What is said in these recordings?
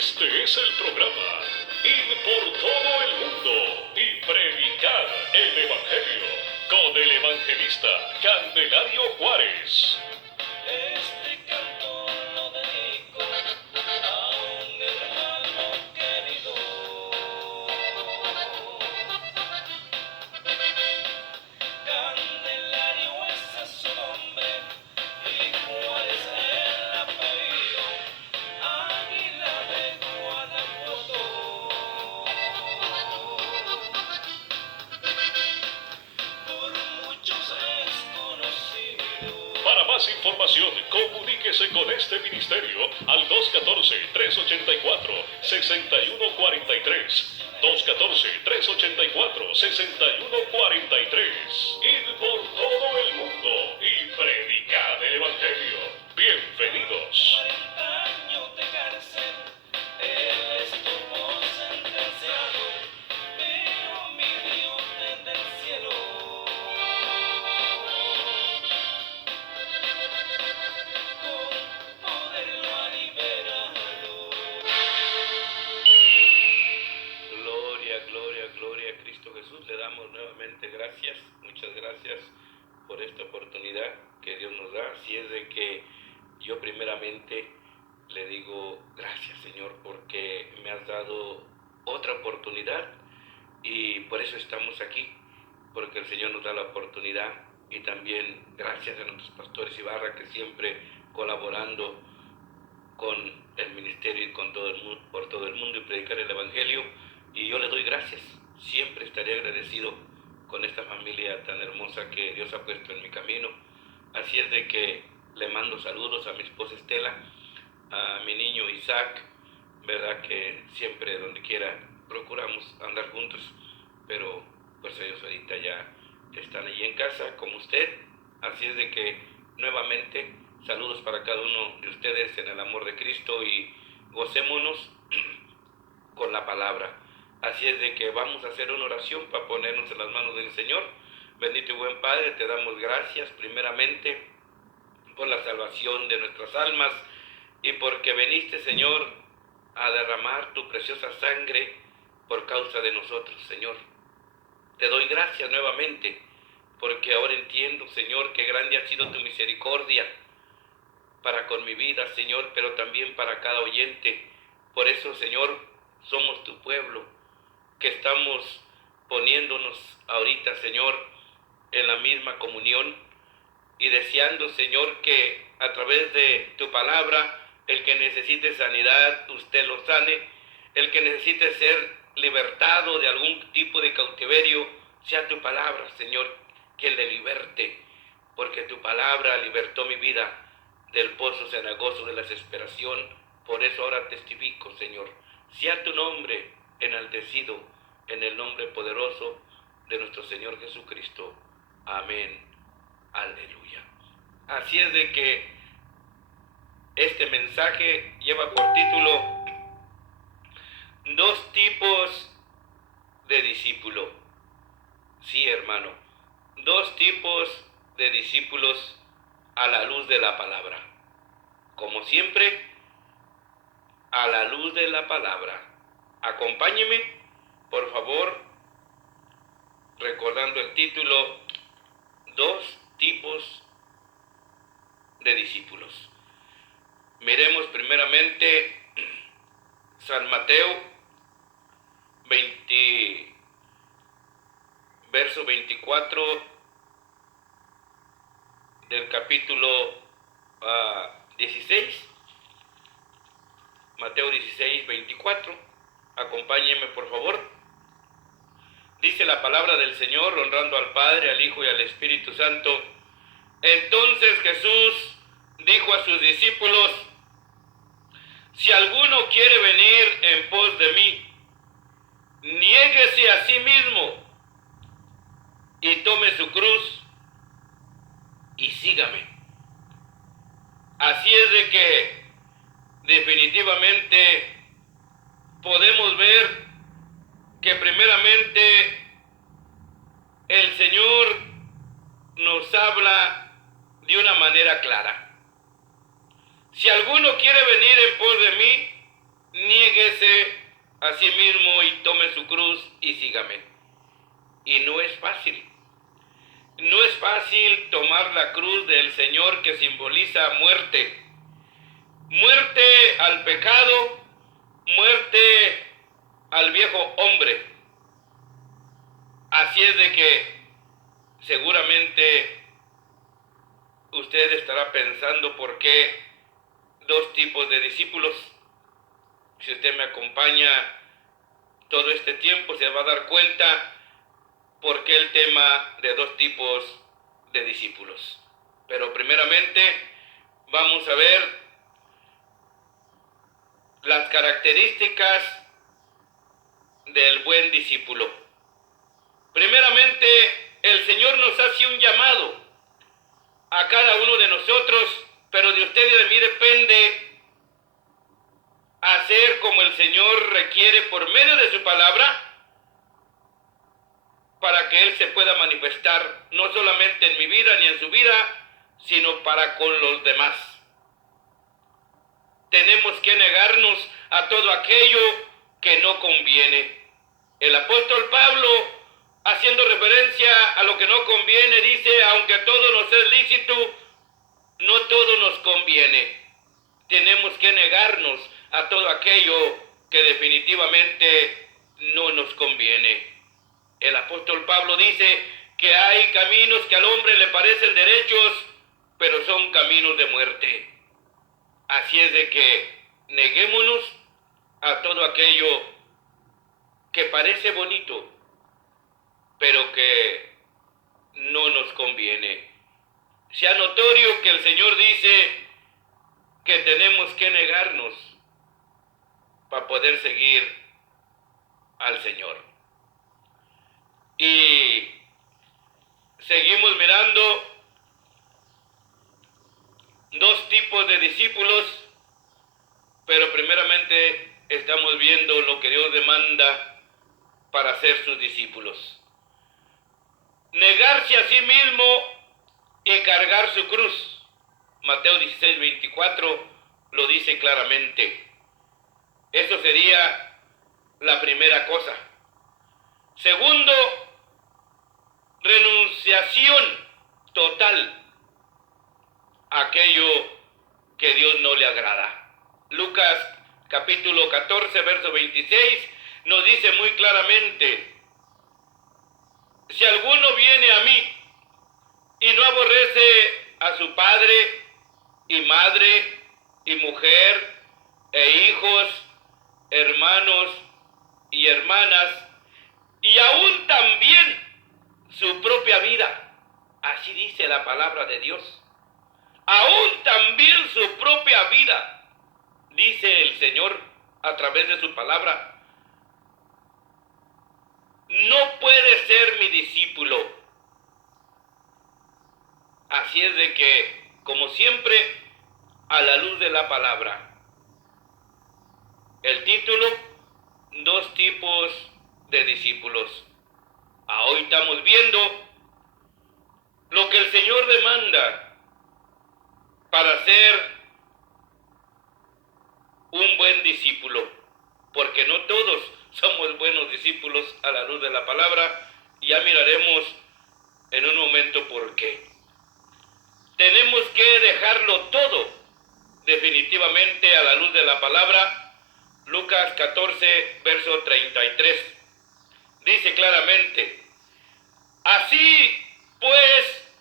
Este es el programa Ir por todo el mundo y predicar el Evangelio con el evangelista Candelario Juárez. Este canto lo dedico a un hermano querido. Candelario ese es su nombre y Juárez el apellido. Águila de Guanajuato. Por muchos es conocido. Para más información, comuníquese con este ministerio al 214-384-6143. 214-384-6143. Ir por todo el mundo y predicar el Evangelio. Bienvenidos. 40 años de cárcel, él estuvo sentenciado, pero mi Dios desde el cielo, con poder lo ha liberado. Gloria, gloria, gloria a Cristo Jesús. Le damos nuevamente gracias, muchas gracias por esta oportunidad que Dios nos da. Así es de que yo primeramente le digo gracias, Señor, porque me has dado otra oportunidad y por eso estamos aquí, porque el Señor nos da la oportunidad. Y también gracias a nuestros pastores Ibarra, que siempre colaborando con el ministerio y con todo el mundo, por todo el mundo, y predicar el Evangelio. Y yo le doy gracias, siempre estaré agradecido con esta familia tan hermosa que Dios ha puesto en mi camino. Así es de que le mando saludos a mi esposa Estela, a mi niño Isaac, verdad que siempre donde quiera procuramos andar juntos, pero pues ellos ahorita ya están allí en casa como usted. Así es de que nuevamente saludos para cada uno de ustedes en el amor de Cristo y gocémonos con la palabra. Así es de que vamos a hacer una oración para ponernos en las manos del Señor. Bendito y buen Padre, te damos gracias primeramente por la salvación de nuestras almas y porque viniste, Señor, a derramar tu preciosa sangre por causa de nosotros, Señor. Te doy gracias nuevamente porque ahora entiendo, Señor, que grande ha sido tu misericordia para con mi vida, Señor, pero también para cada oyente. Por eso, Señor, somos tu pueblo, que estamos poniéndonos ahorita, Señor, en la misma comunión y deseando, Señor, que a través de tu palabra, el que necesite sanidad, usted lo sane. El que necesite ser libertado de algún tipo de cautiverio, sea tu palabra, Señor, que le liberte, porque tu palabra libertó mi vida del pozo cenagoso de la desesperación. Por eso ahora testifico, Señor, sea tu nombre enaltecido en el nombre poderoso de nuestro Señor Jesucristo. Amén. Aleluya. Así es de que este mensaje lleva por título Dos tipos de discípulo. Sí, hermano, dos tipos de discípulos a la luz de la palabra. Como siempre, a la luz de la palabra. Acompáñeme, por favor, recordando el título, Dos tipos de discípulos. Miremos primeramente San Mateo 20, verso 24 del capítulo 16. Mateo 16, 24. Acompáñenme, por favor. Dice la palabra del Señor, honrando al Padre, al Hijo y al Espíritu Santo. Entonces Jesús dijo a sus discípulos: si alguno quiere venir en pos de mí, niéguese a sí mismo y tome su cruz y sígame. Así es de que definitivamente podemos ver que primeramente el Señor nos habla de una manera clara. Si alguno quiere venir en pos de mí, niegue niéguese a sí mismo y tome su cruz y sígame. Y no es fácil. No es fácil tomar la cruz del Señor, que simboliza muerte. Muerte al pecado, muerte al viejo hombre. Así es de que seguramente usted estará pensando por qué dos tipos de discípulos. Si usted me acompaña todo este tiempo, se va a dar cuenta por qué el tema de dos tipos de discípulos. Pero primeramente vamos a ver las características del buen discípulo. Primeramente, el Señor nos hace un llamado a cada uno de nosotros, pero de usted y de mí depende hacer como el Señor requiere por medio de su palabra, para que Él se pueda manifestar no solamente en mi vida ni en su vida, sino para con los demás. Tenemos que negarnos a todo aquello que no conviene. El apóstol Pablo, haciendo referencia a lo que no conviene, dice: aunque todo nos es lícito, no todo nos conviene. Tenemos que negarnos a todo aquello que definitivamente no nos conviene. El apóstol Pablo dice que hay caminos que al hombre le parecen derechos, pero son caminos de muerte. Así es de que neguémonos a todo aquello que parece bonito, pero que no nos conviene. Sea notorio que el Señor dice que tenemos que negarnos para poder seguir al Señor. Y seguimos mirando dos tipos de discípulos, pero primeramente estamos viendo lo que Dios demanda para ser sus discípulos. Negarse a sí mismo y cargar su cruz. Mateo 16:24 lo dice claramente. Eso sería la primera cosa. Segundo, renunciación total a aquello que Dios no le agrada. Lucas capítulo 14, verso 26 nos dice muy claramente: si alguno viene a mí y no aborrece a su padre y madre y mujer e hijos, hermanos y hermanas, y aún también su propia vida, así dice la palabra de Dios, aún también su propia vida, dice el Señor a través de su palabra, no puede ser mi discípulo. Así es de que, como siempre, a la luz de la palabra, el título: dos tipos de discípulos. Hoy estamos viendo lo que el Señor demanda para ser un buen discípulo, porque no todos somos buenos discípulos a la luz de la palabra. Ya miraremos en un momento por qué. Tenemos que dejarlo todo definitivamente a la luz de la palabra. Lucas 14, verso 33. Dice claramente: así pues,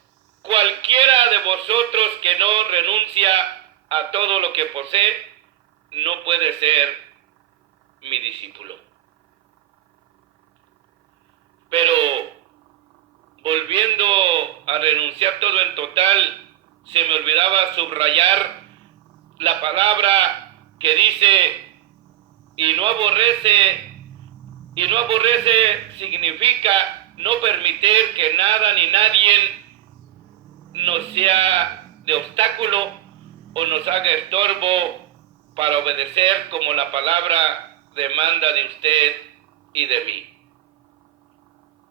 cualquiera de vosotros que no renuncia a todo lo que posee, no puede ser mi discípulo. Pero volviendo a renunciar todo en total, se me olvidaba subrayar la palabra que dice: y no aborrece significa no permitir que nada ni nadie nos sea de obstáculo o nos haga estorbo para obedecer como la palabra demanda de usted y de mí.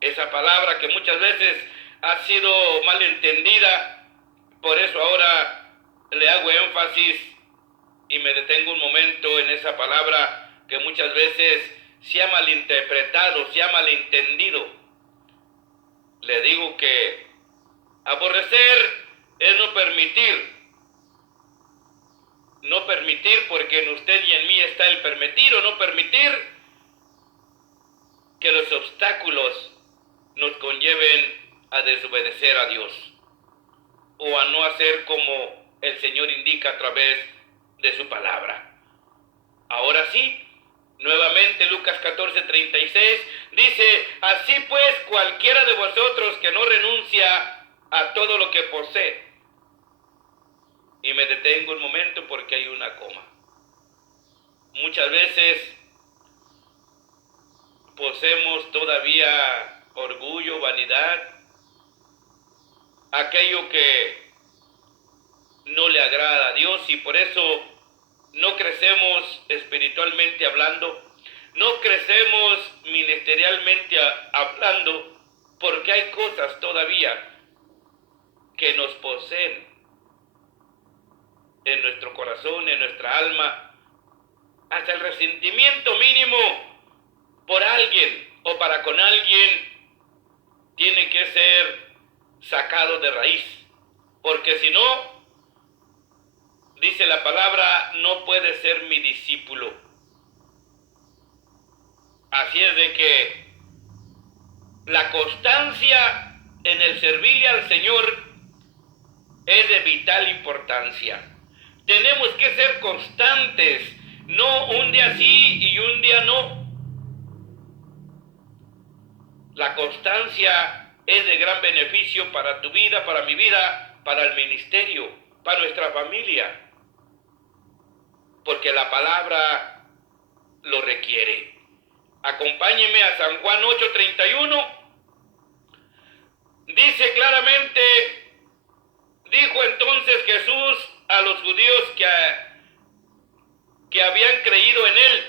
Esa palabra que muchas veces ha sido mal entendida, por eso ahora le hago énfasis y me detengo un momento en esa palabra que muchas veces se ha malinterpretado, se ha malentendido. Le digo que aborrecer es no permitir. No permitir, porque en usted y en mí está el permitir o no permitir que los obstáculos nos conlleven a desobedecer a Dios o a no hacer como el Señor indica a través de su palabra. Ahora sí, nuevamente Lucas 14:36 dice: así pues, cualquiera de vosotros que no renuncia a todo lo que posee. Y me detengo un momento porque hay una coma. Muchas veces poseemos todavía orgullo, vanidad, aquello que no le agrada a Dios, y por eso no crecemos espiritualmente hablando, no crecemos ministerialmente hablando, porque hay cosas todavía que nos poseen en nuestro corazón, en nuestra alma, hasta el resentimiento mínimo por alguien o para con alguien tiene que ser sacado de raíz, porque si no, dice la palabra, no puede ser mi discípulo. Así es de que la constancia en el servirle al Señor es de vital importancia. Tenemos que ser constantes, no un día sí y un día no. La constancia es de gran beneficio para tu vida, para mi vida, para el ministerio, para nuestra familia, porque la palabra lo requiere. Acompáñeme a San Juan 8:31. Dice claramente: dijo entonces Jesús a los judíos que habían creído en él: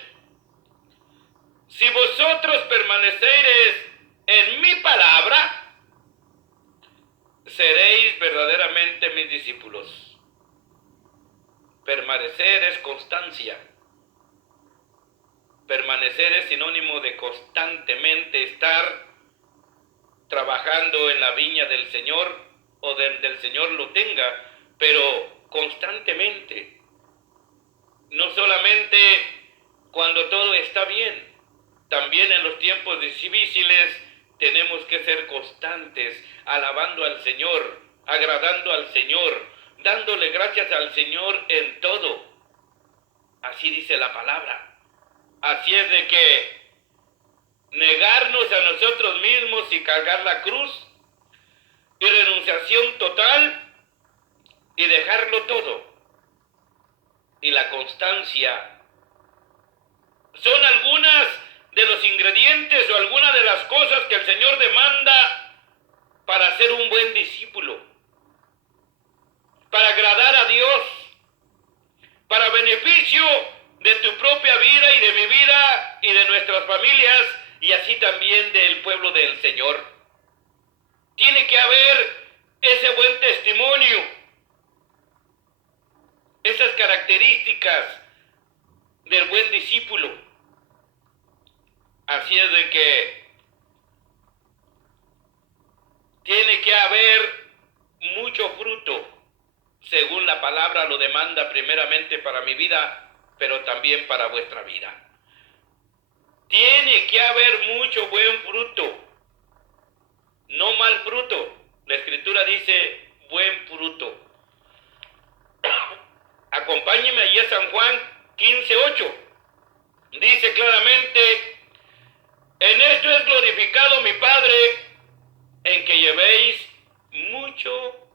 si vosotros permanecereis en mi palabra, seréis verdaderamente mis discípulos. Permanecer es constancia. Permanecer es sinónimo de constantemente estar trabajando en la viña del Señor, o del Señor lo tenga, pero constantemente. No solamente cuando todo está bien, también en los tiempos difíciles tenemos que ser constantes, alabando al Señor, agradando al Señor, dándole gracias al Señor en todo. Así dice la palabra. Así es de que negarnos a nosotros mismos y cargar la cruz, y renunciación total, y dejarlo todo, y la constancia son algunas de los ingredientes o algunas de las cosas que el Señor demanda para ser un buen discípulo, para agradar a Dios, para beneficio de tu propia vida y de mi vida y de nuestras familias, y así también del pueblo del Señor. Tiene que haber ese buen testimonio, esas características del buen discípulo. Así es de que tiene que haber mucho fruto, según la palabra lo demanda primeramente para mi vida, pero también para vuestra vida. Tiene que haber mucho buen fruto, no mal fruto. La Escritura dice buen fruto. Acompáñeme allí a San Juan 15:8. Dice claramente: en esto es glorificado mi Padre, en que llevéis mucho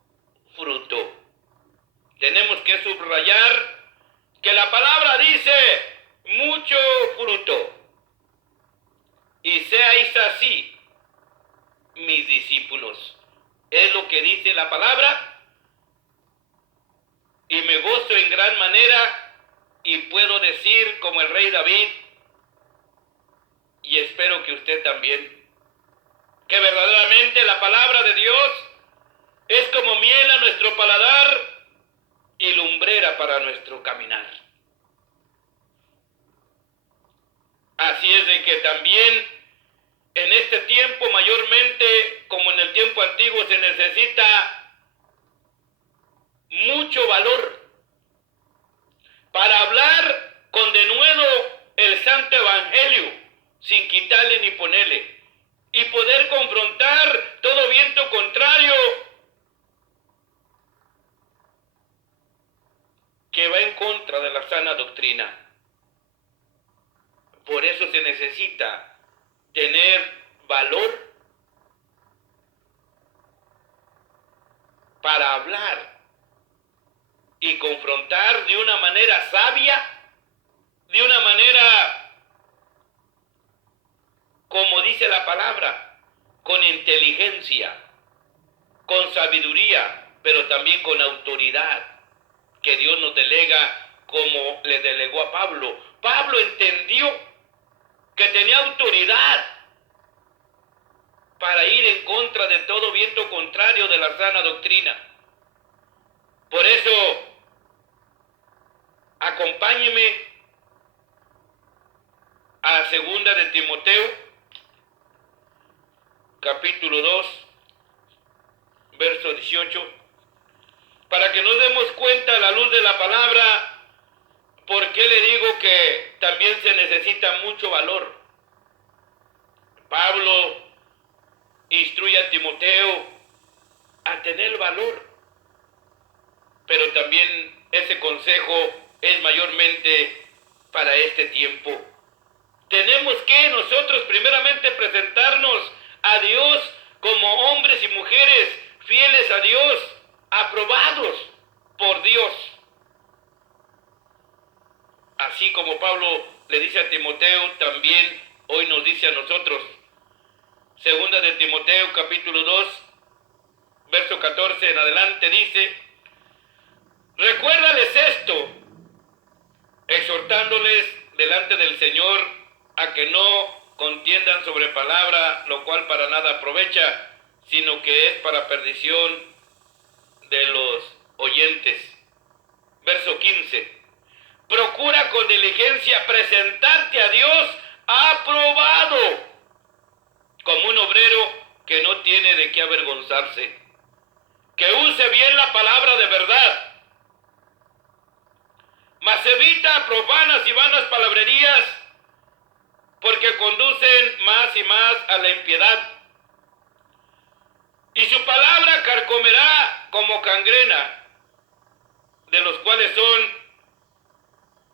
fruto. Tenemos que subrayar que la palabra dice mucho fruto. Y seáis así mis discípulos. Es lo que dice la palabra, y me gozo en gran manera, y puedo decir como el rey David, y espero que usted también, que verdaderamente la palabra de Dios es como miel a nuestro paladar y lumbrera para nuestro caminar. Así es de que también en este tiempo, mayormente como en el tiempo antiguo, se necesita mucho valor para hablar con denuedo el santo evangelio, sin quitarle ni ponerle, y poder confrontar todo viento contrario que va en contra de la sana doctrina. Por eso se necesita tener valor para hablar y confrontar de una manera sabia, de una manera, como dice la palabra, con inteligencia, con sabiduría, pero también con autoridad que Dios nos delega como le delegó a Pablo. Pablo entendió que tenía autoridad para ir en contra de todo viento contrario de la sana doctrina. Por eso, acompáñeme a segunda de Timoteo, capítulo 2, verso 18, para que nos demos cuenta a la luz de la palabra, por qué le digo que también se necesita mucho valor. Pablo instruye a Timoteo a tener valor, pero también ese consejo es mayormente para este tiempo. Tenemos que nosotros primeramente presentarnos a Dios como hombres y mujeres fieles a Dios, aprobados por Dios. Así como Pablo le dice a Timoteo, también hoy nos dice a nosotros. Segunda de Timoteo, capítulo 2, verso 14 en adelante dice: recuérdales esto, exhortándoles delante del Señor a que no contiendan sobre palabra, lo cual para nada aprovecha, sino que es para perdición de los oyentes. Verso 15. Procura con diligencia presentarte a Dios aprobado, como un obrero que no tiene de qué avergonzarse, que use bien la palabra de verdad, mas evita profanas y vanas palabrerías, porque conducen más y más a la impiedad. Y su palabra carcomerá como gangrena, de los cuales son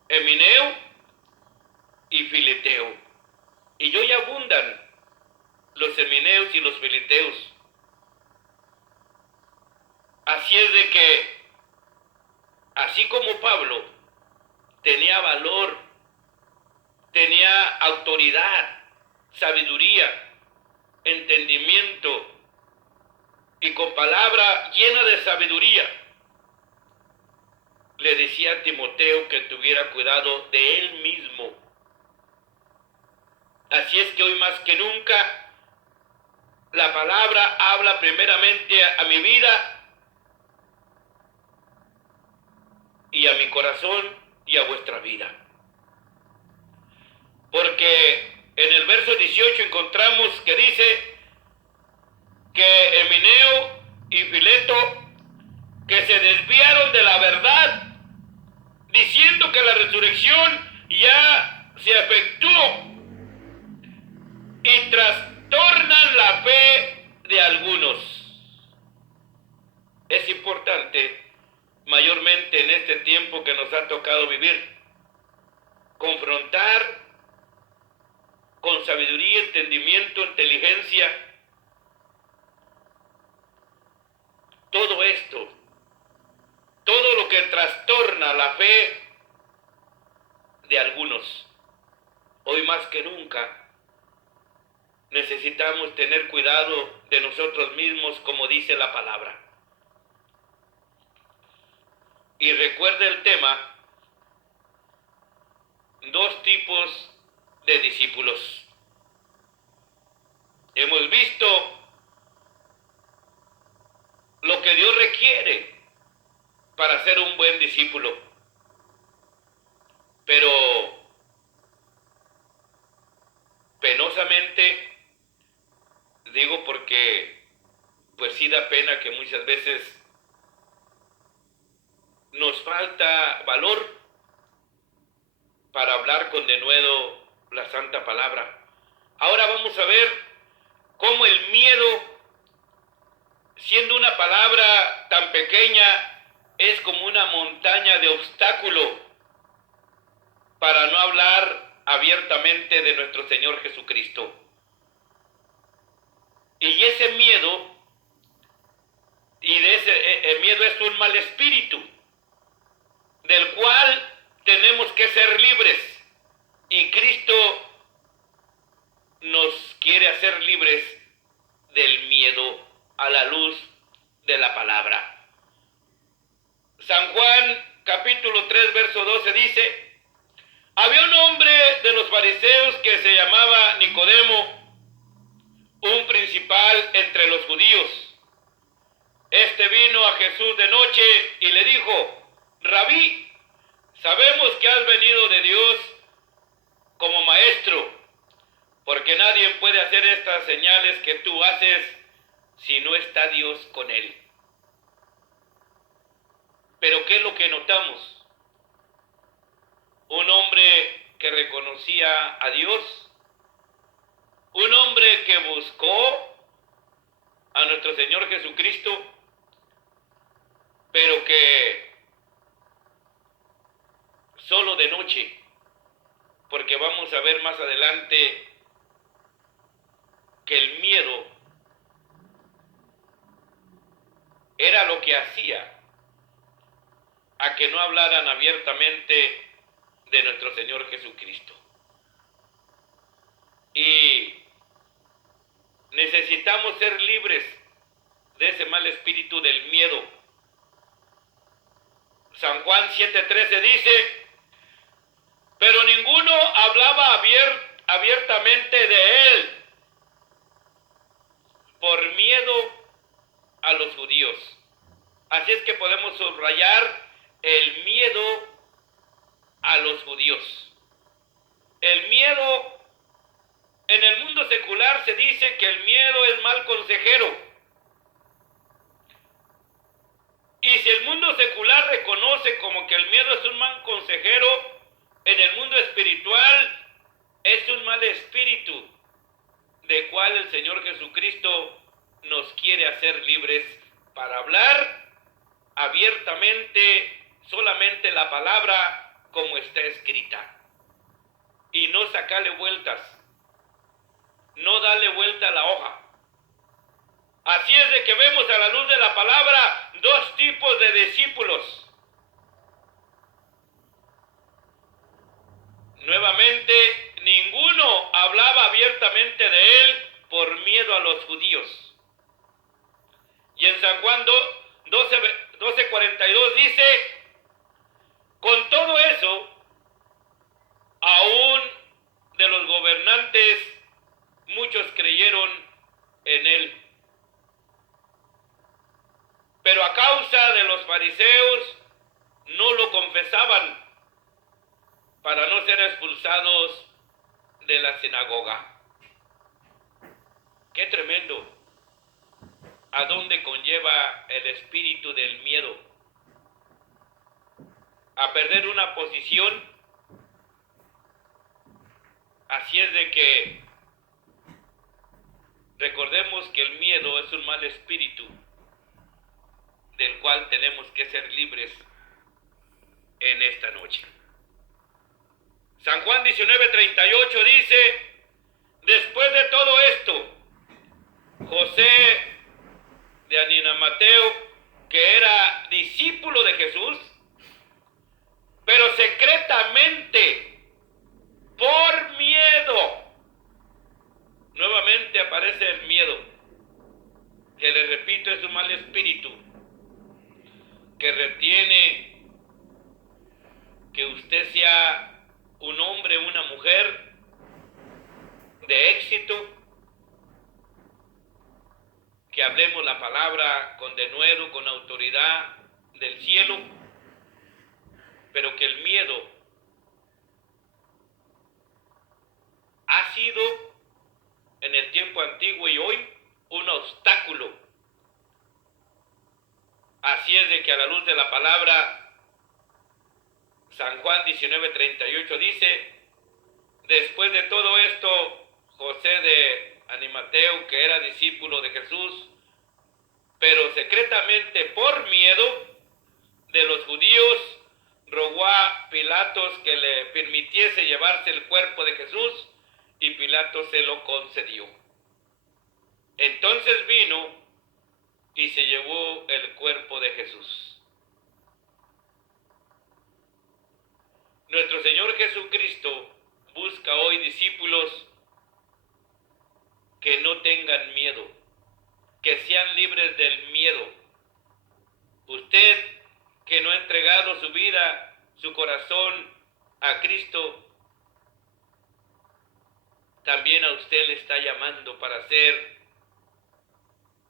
Emineo y Fileteo. Y hoy abundan los Emineos y los Fileteos. Así es de que, así como Pablo tenía valor, tenía autoridad, sabiduría, entendimiento, y con palabra llena de sabiduría, le decía a Timoteo que tuviera cuidado de él mismo. Así es que hoy más que nunca, la palabra habla primeramente a mi vida y a mi corazón y a vuestra vida. Porque en el verso 18 encontramos que dice que Emineo y Fileto, que se desviaron de la verdad, diciendo que la resurrección ya se efectuó, y trastornan la fe de algunos. Es importante, mayormente en este tiempo que nos ha tocado vivir, confrontar con sabiduría, entendimiento, inteligencia, todo esto, todo lo que trastorna la fe de algunos. Hoy más que nunca necesitamos tener cuidado de nosotros mismos, como dice la palabra. Y recuerde el tema, dos tipos de discípulos. Hemos visto lo que Dios requiere para ser un buen discípulo. Pero Penosamente, digo porque pues sí da pena que muchas veces nos falta valor para hablar con denuedo la santa palabra. Ahora vamos a ver cómo el miedo, siendo una palabra tan pequeña, es como una montaña de obstáculo para no hablar abiertamente de nuestro Señor Jesucristo. Y ese miedo, el miedo es un mal espíritu, del cual tenemos que ser libres. Y Cristo nos quiere hacer libres del miedo a la luz de la palabra. San Juan capítulo 3 verso 12 dice: había un hombre de los fariseos que se llamaba Nicodemo, un principal entre los judíos. Este vino a Jesús de noche y le dijo: Rabí, sabemos que has venido de Dios como maestro, porque nadie puede hacer estas señales que tú haces si no está Dios con él. Pero ¿qué es lo que notamos? Un hombre que reconocía a Dios, un hombre que buscó a nuestro Señor Jesucristo, pero que solo de noche, porque vamos a ver más adelante que el miedo era lo que hacía a que no hablaran abiertamente de nuestro Señor Jesucristo. Y necesitamos ser libres de ese mal espíritu del miedo. San Juan 7:13 dice: pero ninguno hablaba abiertamente de él por miedo a los judíos. Así es que podemos subrayar el miedo a los judíos. El miedo, en el mundo secular se dice que el miedo es mal consejero. Y si el mundo secular reconoce como que el miedo es un mal consejero, en el mundo espiritual es un mal espíritu, de cual el Señor Jesucristo nos quiere hacer libres para hablar abiertamente solamente la palabra como está escrita. Y no sacarle vueltas, no darle vuelta a la hoja. Así es de que vemos a la luz de la palabra dos tipos de discípulos. Nuevamente, ninguno hablaba abiertamente de él por miedo a los judíos. Y en San Juan 12:42 dice: con todo eso, aún de los gobernantes, muchos creyeron en él. Pero a causa de los fariseos, no lo confesaban para no ser expulsados de la sinagoga. ¡Qué tremendo! ¿A dónde conlleva el espíritu del miedo? A perder una posición. Así es de que recordemos que el miedo es un mal espíritu del cual tenemos que ser libres en esta noche. San Juan 19:38 dice: después de todo esto, José de Animateo, que era discípulo de Jesús, pero secretamente, por miedo, nuevamente aparece el miedo, que le repito es un mal espíritu, que retiene que usted sea un hombre, una mujer de éxito, que hablemos la palabra con denuedo, con autoridad del cielo, pero que el miedo ha sido en el tiempo antiguo y hoy un obstáculo. Así es de que a la luz de la palabra, San Juan 19:38 dice: después de todo esto, José de Arimateo, que era discípulo de Jesús, pero secretamente por miedo de los judíos, rogó a Pilatos que le permitiese llevarse el cuerpo de Jesús, y Pilatos se lo concedió. Entonces vino y se llevó el cuerpo de Jesús. Nuestro Señor Jesucristo busca hoy discípulos que no tengan miedo, que sean libres del miedo. Usted que no ha entregado su vida, su corazón a Cristo, también a usted le está llamando para ser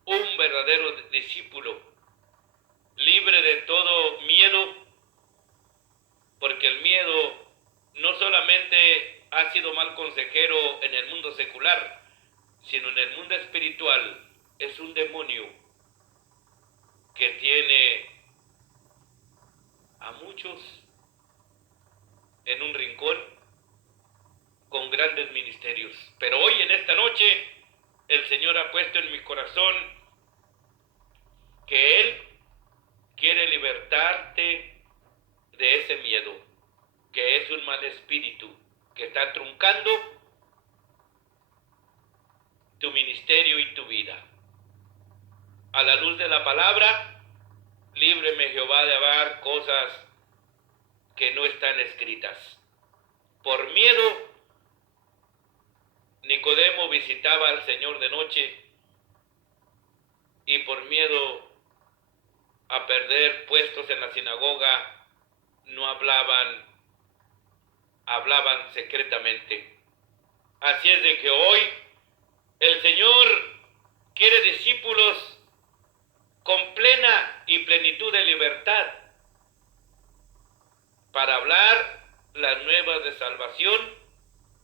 un verdadero discípulo, libre de todo miedo, porque el miedo no solamente ha sido mal consejero en el mundo secular, sino en el mundo espiritual es un demonio que tiene a muchos en un rincón con grandes ministerios. Pero hoy, en esta noche, el Señor ha puesto en mi corazón que Él quiere libertarte de ese miedo, que es un mal espíritu que está truncando tu ministerio y tu vida. A la luz de la palabra, líbreme Jehová de hablar cosas que no están escritas. Por miedo, Nicodemo visitaba al Señor de noche, y por miedo a perder puestos en la sinagoga, no hablaban secretamente. Así es de que hoy el Señor quiere discípulos con plena y plenitud de libertad para hablar las nuevas de salvación,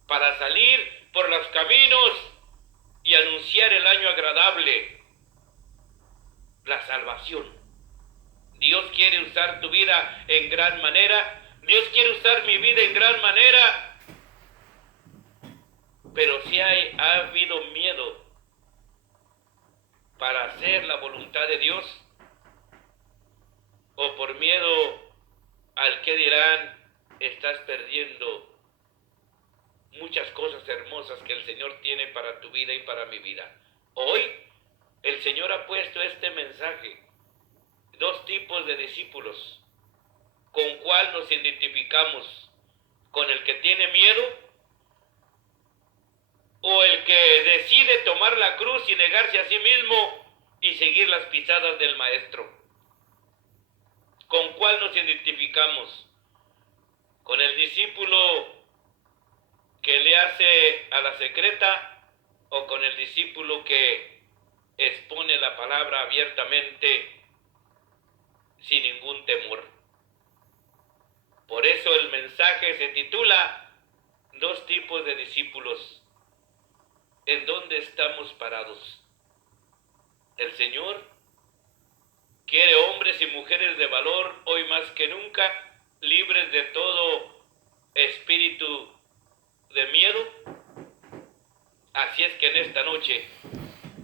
para salir por los caminos y anunciar el año agradable, la salvación. Dios quiere usar tu vida en gran manera, Dios quiere usar mi vida en gran manera, pero si ha habido miedo para hacer la voluntad de Dios, o por miedo al que dirán, estás perdiendo muchas cosas hermosas que el Señor tiene para tu vida y para mi vida. Hoy el Señor ha puesto este mensaje: dos tipos de discípulos. ¿Con cuál nos identificamos? ¿Con el que tiene miedo? ¿O el que decide tomar la cruz y negarse a sí mismo y seguir las pisadas del Maestro? ¿Con cuál nos identificamos? ¿Con el discípulo que le hace a la secreta, o con el discípulo que expone la palabra abiertamente sin ningún temor? Por eso el mensaje se titula Dos tipos de discípulos. ¿En dónde estamos parados? El Señor quiere hombres y mujeres de valor hoy más que nunca, libres de todo espíritu de miedo. Así es que en esta noche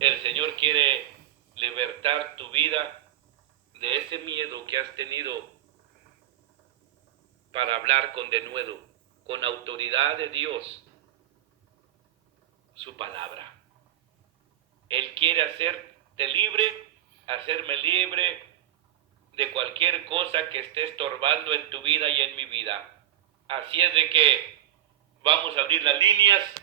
el Señor quiere libertar tu vida de ese miedo que has tenido para hablar con denuedo, con autoridad de Dios, su palabra. Él quiere hacerte libre, hacerme libre de cualquier cosa que esté estorbando en tu vida y en mi vida. Así es de que vamos a abrir las líneas